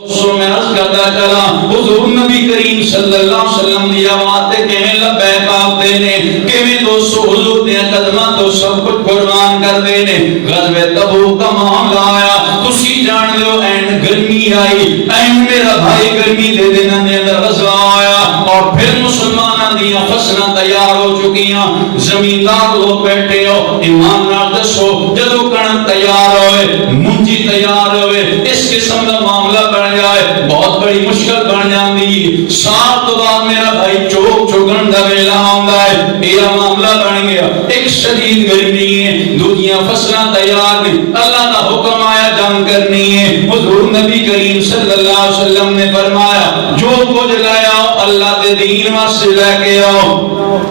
میں عرض کرتا چلا حضور نبی کریم صلی اللہ علیہ وسلم دی آواتے کہیں لبیک آپ دینے کہیں دوستو حضور نے قدمہ تو سب کچھ قربان کر دینے غزوہ تبوک کا معاملہ آیا تسی جان لو این گرمی آئی این میرا بھائی گرمی دے دینا نے اندر غزوہ آیا اور پھر مسلمانہ دیا فصلہ تیار ہو چکیاں زمیندار لوگ بیٹھے ہو ایمان ناردس ہو جدو کرن تیار ہوئے منجی تیار ہوئے اس قسم کا معاملہ بڑھ جائے بہت بڑی مشکل بن جاندی سات تو بعد میرا بھائی چوک چوگن دا ویلا آندا ہے میرا معاملہ بن گیا ایک شدید گرمی ہے دنیا فصلہ تیار نہیں اللہ کا حکم آیا جنگ کرنی ہے حضور نبی کریم صلی اللہ علیہ وسلم نے فرمایا جو کچھ لے آؤ اللہ دے دین واسطے لے کے آؤ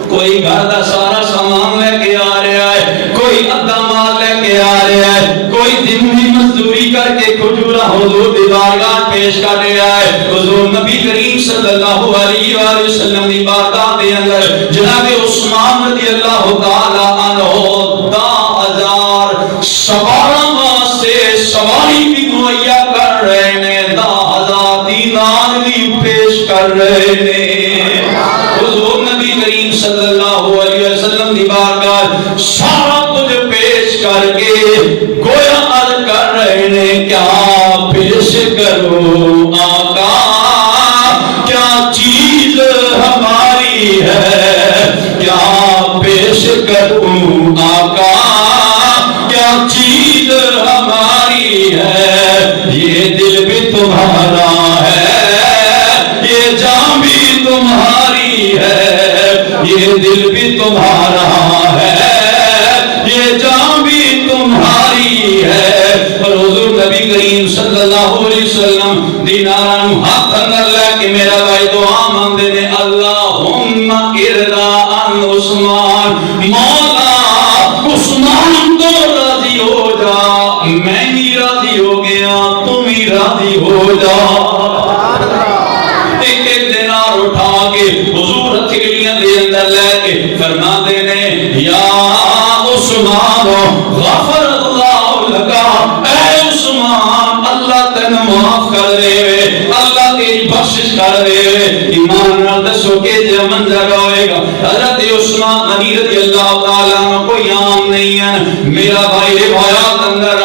کوئی گھر دا سارا سامان لے کے آ رہا ہے کوئی ادھا مال لے کے آ رہا ہے کوئی دن بھی مزدوری کر کے کھجورا حضور دی بارگاہ پیش کر رہا ہے حضور نبی کریم صلی اللہ علیہ وآلہ وسلم دی بارگاہ دے اندر جناب عثمان رضی اللہ تعالی عنہ 10,000 سواروں واسطے سواری بھی مہیا کر رہے نے 10,000 دینار بھی پیش کر رہے نے حضور نبی کریم صلی اللہ علیہ وسلم دی بارگاہ سارا کچھ پیش کر کے گویا عرض کر رہے نے کیا پیش کرو آقا کیا چیز ہماری ہے کیا پیش کروں آقا کیا چیز ہماری ہے یہ دل بھی تمہارا ہے یہ جان بھی تمہاری ہے یہ دل بھی تمہارا ہے یہ جان بھی تمہاری ہے اور حضور نبی کریم صلی اللہ علیہ وسلم دیناران ہاتھ اندر لے کے میرا بھائی دعا مانگتے نے اللہم ارضا عن عثمان مولا عثمان تو راضی ہو جا میں بھی راضی ہو گیا تم بھی راضی ہو جا ایک ایک دینار اٹھا کے حضور ہتھیلیاں دے اندر لے کے فرما دینے یا عثمان غفر اللہ لگا اے عثمان اللہ تینوں معاف کر دے اللہ تیری بخشش کر دے ایمان نال دسو کہ جو منظر ہوئے گا حضرت عثمان غنی رضی اللہ تعالیٰ عنہ کوئی عام نہیں ہے میرا بھائی روایات اندر